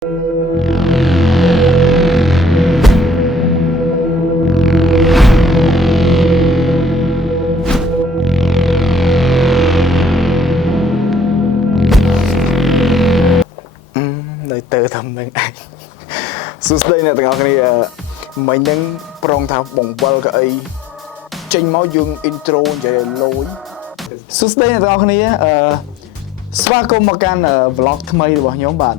từ thầm mình anh suốt đây nè tụi ngọc này mình đang prong thảo bồng bơ cái tranh máu dương intro vậy lối suốt đây nè tụi ngọc này spa công một can vlog thay của nhóm bạn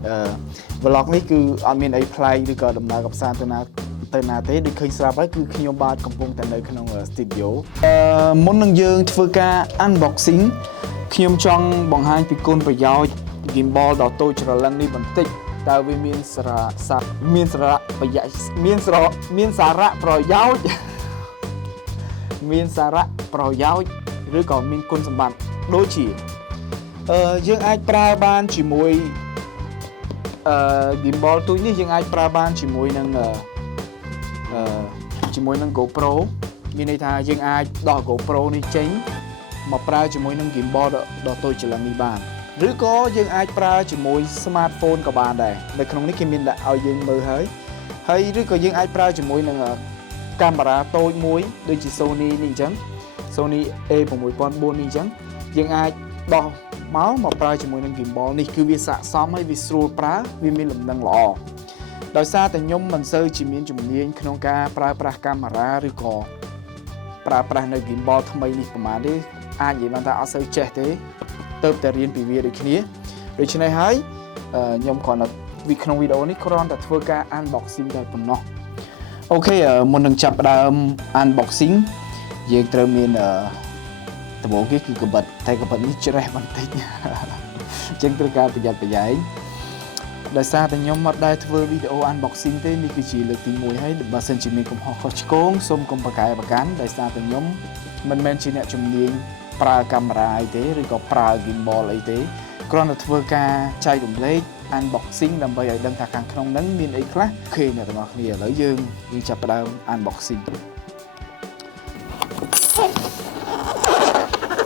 vlog này cứ admin ấy play đi cả đầm nà gặp san từ nà thế đi khơi sáp ấy cứ khi nhóm bạn cầm vùng tại nơi trong studio muốn nâng dương phơi ca unboxing khi nhóm trong bằng hai bị côn phải giao gimbal đó tôi cho lần đi bằng tích tao vì miền sara bây giờ miền sara pro giáo rồi còn miền côn sầm bạc đôi chỉ dương ai pra ban chỉ mùi gimbal tôi ní dương ai pra ban chỉ mùi nâng GoPro miền này thà dương ai đỏ GoPro này tránh mà pra chỉ mùi nâng gimbal đó tôi chỉ làm đi bàn rồi có dương ai pra chỉ mùi smartphone của bạn đây để không ní kim miền đã ao dương mơ hay rồi có dương ai pra chỉ mùi nâng camera tôi mùi đây chỉ Sony này chấm Sony E04 này chấm dương ai đo máu mà pra chỉ mùi nâng gimbal này cứ việc xạ xóm hay việc sưu pra vì mình làm nâng lọ đòi xa tại nhóm mình sơ chỉ miền chủng niên không ca pra camera rồi có pra nơi gimbal thay này của mà đi ai vậy mà ta ở sơ trẻ thế tập tại riêng bị việc đấy kia rồi trên này hãy nhóm còn là vì trong video này còn là thưa ca unboxing đây phần nó ok một lần chập đã unboxing về từ miền từ bộ cái cứ bật thay cái bật như chơi bằng tích trên từ ca bây giờ đại sa thì nhóm mặt đây thưa video unboxing thế này cứ chỉ là tìm mùi hay được bà sen chỉ mình cùng họ khó cố xôm cùng bà cái bà cán đại sa thì nhóm mình chỉ nè chùm niên pra camera ấy thế rồi có pra gimbal ấy thế còn là thưa ca chạy đồng lấy unboxing làm bây giờ đang thạc hàng không nắng miền ấy khác khi này tụi ngọc này lấy dương chập đầu unboxing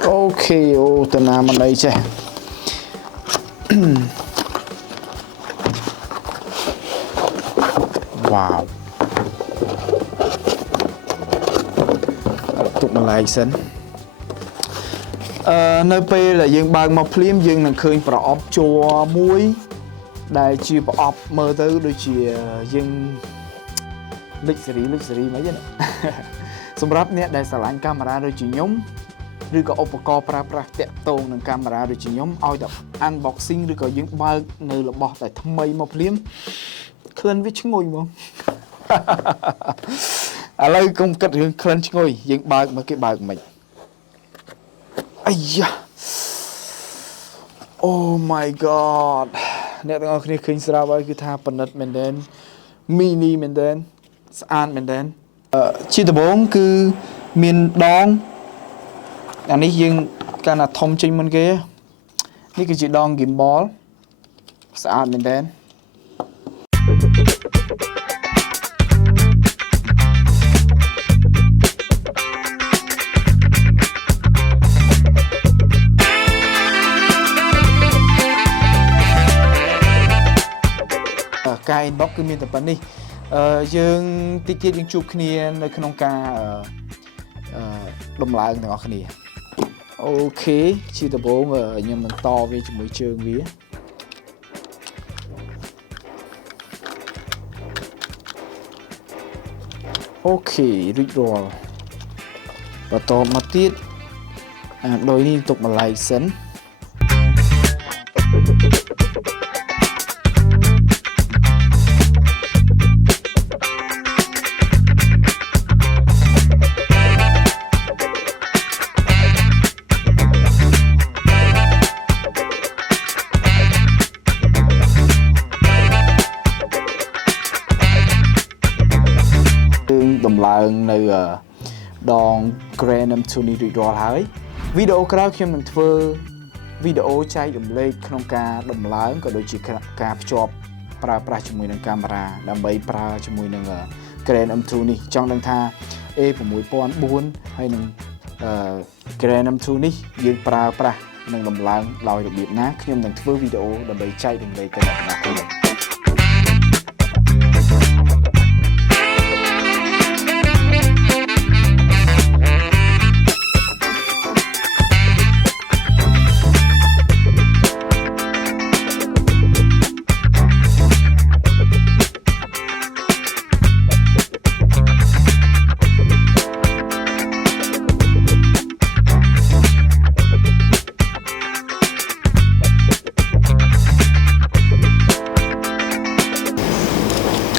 ok ô tên nào mình đây chứ wow tụi mình lại xin nơi p là dương bằng một phim dương là khơi pro op cho muối đại chi pro op mơ tới đôi chi dương lịch sử mấy vậy nè xong rap nè đại sản lãnh camera đôi chi nhóm rồi có opco pra tẹt tôn ng camera đôi chi nhóm oi đập unboxing rồi có dương ba nơi là bỏ tại thâm mây một phim khơi với chúng ngồi không à lấy công cất hướng khơi ngồi dương ba mà cái bài của mình ai da oh my god nè tụi ngọc này khinh sao vậy cứ tha phần đất mình đến mini mình đến an mình đến chi tập 4 cứ miền đong anh ấy dương cái là thông trình mình kiaនេះគឺជាដង gimbal ស្អាតមែនទេកាយ inbox គឺមានតែប៉ុណ្នេះយើងតិចទៀតយើងជួបគ្នានៅក្នុងការដំឡើងទាំងអស់គ្នាអូខេជាដំបូងខ្ញុំបន្តវាជាមួយជើងវាអូខេរួចរាល់បន្តមកទៀតដោយនេះទុកម្លាយសិនដំឡើងនៅដង Crane M2 នេះរួចរាល់ហើយវីដេអូក្រោយខ្ញុំនឹងធ្វើវីដេអូចែករំលែកក្នុងការដំឡើងក៏ដូចជាការភ្ជាប់ប្រើប្រាស់ជាមួយនឹងកាមេរ៉ាដើម្បីប្រើជាមួយនឹង Crane M2 នេះចង់ដឹងថា A6004 ហើយនឹង Crane M2 នេះយើងប្រើប្រាស់នឹងដំឡើងដោយរបៀបណាខ្ញុំនឹងធ្វើវីដេអូដើម្បីចែករំលែកទៅអ្នកនរគ្នា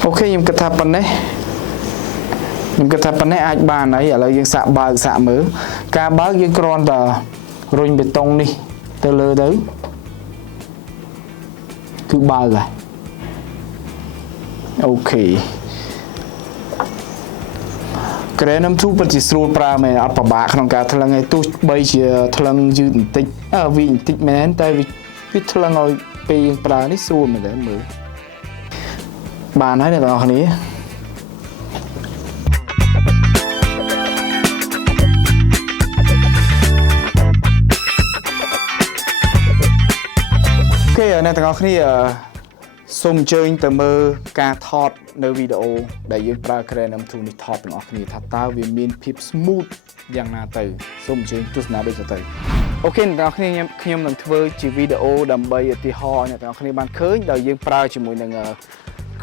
ok nhưng cái tháp bên đấy nhưng cái tháp bên đấy ai bàn ấy ở đây dương xạ bờ xạ mớ ca bác dương con tờ rồi bê tông đi từ lơ đấy cứ bờ rồi ok Crane M2 เป็นจิตสูปราเมอัปบะขนมการทลังไงตู้ใบเชียทลังยืนติดวิ่งติดแม้แต่วิทลังเอาไปยังปลานี่สูเหมือนเดิมมือบานให้ในตอนนี้โอเคในตอนนี้សូមអញ្ជើញទៅមើលការថតនៅវីដេអូដែលយើងប្រើ Crane M2 នេះថតទាំងអស់គ្នាថាតើវាមានភាព smooth យ៉ាងណាទៅសូមអញ្ជើញទស្សនាដូចទៅអូខេអ្នកទាំងអស់គ្នាខ្ញុំនឹងធ្វើជាវីដេអូដើម្បីឧទាហរណ៍អ្នកទាំងអស់គ្នាបានឃើញដែលយើងប្រើជាមួយនឹង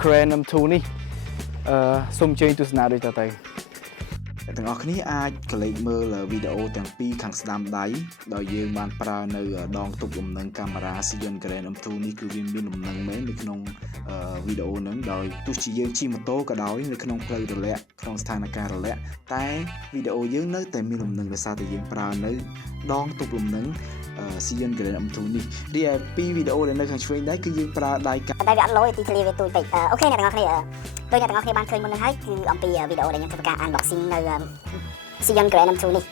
Crane M2 នេះសូមអញ្ជើញទស្សនាដូចទៅអ្នកទាំងអស់គ្នាអាចក្លែកមើលវីដេអូទាំងពីរខាងស្ដាំដៃដោយយើងបានប្រើនៅដងទប់លំនឹងកាមេរ៉ា ZHIYUN Crane M2 នេះគឺវាមានលំនឹងមែននៅក្នុងវីដេអូហ្នឹងដោយទោះជាយើងជិះម៉ូតូក៏ដោយនៅក្នុងផ្លូវរលាក់ក្នុងស្ថានភាពរលាក់តែវីដេអូយើងនៅតែមានលំនឹងដោយសារតែយើងប្រើនៅដងទប់លំនឹង ZHIYUN Crane M2 នេះរីឯពីរវីដេអូដែលនៅខាងឆ្វេងដៃគឺយើងប្រើដៃកាត់តែវាអត់លយទីធ្លាវាទូចពេកអូខេអ្នកទាំងអស់គ្នាដោយអ្នកទាំងអស់គ្នាបានឃើញមុននឹងហើយគឺអំពីវីដេអូដែលខ្ញុំធ្វើការ unboxing នៅ ZHIYUN Crane M2 នេះ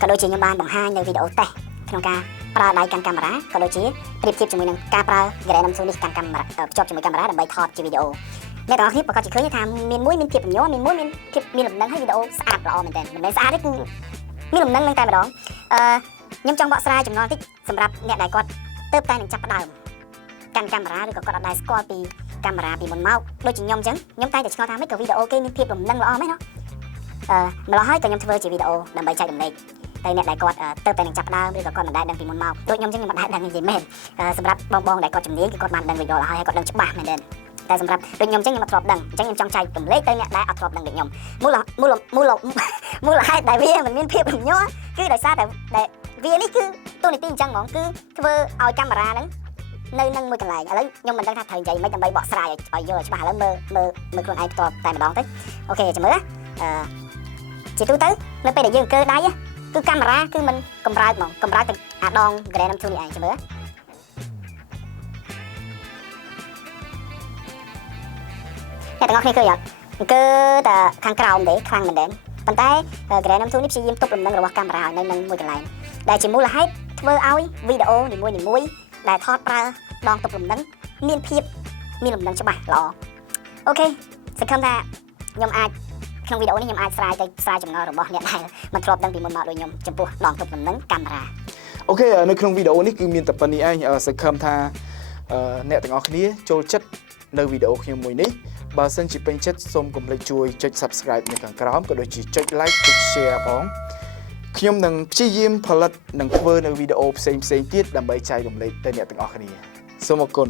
ក៏ដូចជាខ្ញុំបានបង្ហាញនៅវីដេអូតេស្តក្នុងការប្រើដៃកាន់កាមេរ៉ាក៏ដូចជាប្រៀបធៀបជាមួយនឹងការប្រើ Crane M2 នេះកាន់កាមេរ៉ាភ្ជាប់ជាមួយកាមេរ៉ាដើម្បីថតជាវីដេអូអ្នកទាំងអស់គ្នាប្រកាសជាឃើញថាមានភាពបញ្ញោមានភាពមានលំនឹងហើយវីដេអូស្អាតល្អមែនទែនមិនមែនស្អាតទេគឺមានលំនឹងតែម្ដងខ្ញុំចង់បកស្រាយចំណងតិចសម្រាប់អ្នកដែលគាត់ទៅតែនឹងចាប់ផ្ដើមកាន់កាមេរ៉ាឬក៏គាត់អត់ដែរស្គាល់ពីកាមេរ៉ាពីមុនមកដូចជាខ្ញុំអញ្ចឹងខ្ញុំតែឆ្ងល់ថាម៉េចក៏វីដេអូគេមានភាពលំនឹងល្អមែនណាម្ល៉េះហើយក៏ខ្ញុំធ្វើជាវីដេអូដើម្បីចែករំលែកតែអ្នកដែលគាត់ទៅតែនឹងចាប់ផ្ដើមឬក៏គាត់មិនដែលដឹងពីមុនមកដូចខ្ញុំអញ្ចឹងខ្ញុំមិនដែលដឹងនិយាយមែនសម្រាប់បងដែលគាត់ជំនាញគឺគាត់បានដឹងវីដេអូហើយគាត់ដឹងច្បាស់មែនទេតែសម្រាប់ដូចខ្ញុំអញ្ចឹងខ្ញុំអត់ធ្លាប់ដឹងអញ្ចឹងខ្ញុំចង់ចែករំលែកទៅអ្នកដែលអត់ធ្លាប់ដឹងដូចខ្ញុំមូលហេតុដែលវាមិនមានភាពលំញ័រគឺដោយសារតែវានេះគឺទូនីតិអញ្ចឹងហ្មងគឺធ្វើឲ្យកាមេរ៉ាហ្នឹងនៅនឹងមួយកន្លែងឥឡូវខ្ញុំមិនដឹងថាត្រូវនិយាយមិនដើម្បីបកស្រាយឲ្យយល់ច្បាស់ឥឡូវមើលខ្លួនឯងផ្ទាល់តែម្ដងទៅអូខេចាំមើលជាទូទៅនៅពេលដែលយើងកើដៃគឺកាមេរ៉ាគឺมันកម្រើកហ្មងកម្រើកទៅអាដង Crane M2 នេះឯងចាំមើលអ្នកទាំងអស់គ្នាឃើញអត់គឺតែខាងក្រោមទេខ្លាំងមែនទេប៉ុន្តែ Crane M2 នេះព្យាយាមទប់លំនឹងរបស់កាមេរ៉ាឲ្យនៅនឹងមួយកន្លែងដែលជាមូលហេតុធ្វើឲ្យវីដេអូនីមួយៗដែលថតប្រើដងទប់លំនឹងមានលំនឹងច្បាស់ល្អអូខេសង្ឃឹមថាខ្ញុំអាចក្នុងវីដេអូនេះខ្ញុំអាចស្រាយចម្ងល់របស់អ្នកដែលមិនធ្លាប់ដឹងពីមុនមកដូចខ្ញុំចំពោះដងទប់លំនឹងកាមេរ៉ាអូខេនៅក្នុងវីដេអូនេះគឺមានតែប៉ុណ្្នេះឯងសង្ឃឹមថាអ្នកទាំងអស់គ្នាចូលចិត្តនៅវីដេអូខ្ញុំមួយនេះបើសិនជាពេញចិត្តសូមកុំភ្លេចជួយចុច Subscribe នៅខាងក្រោមក៏ដូចជាចុច Like ចុច Share ផងខ្ញុំនឹងព្យាយាមផលិតនិងធ្វើនៅវីដេអូផ្សេងទៀតដើម្បីចែករំលែកទៅអ្នកទាំងអស់គ្នាសូមអរគុណ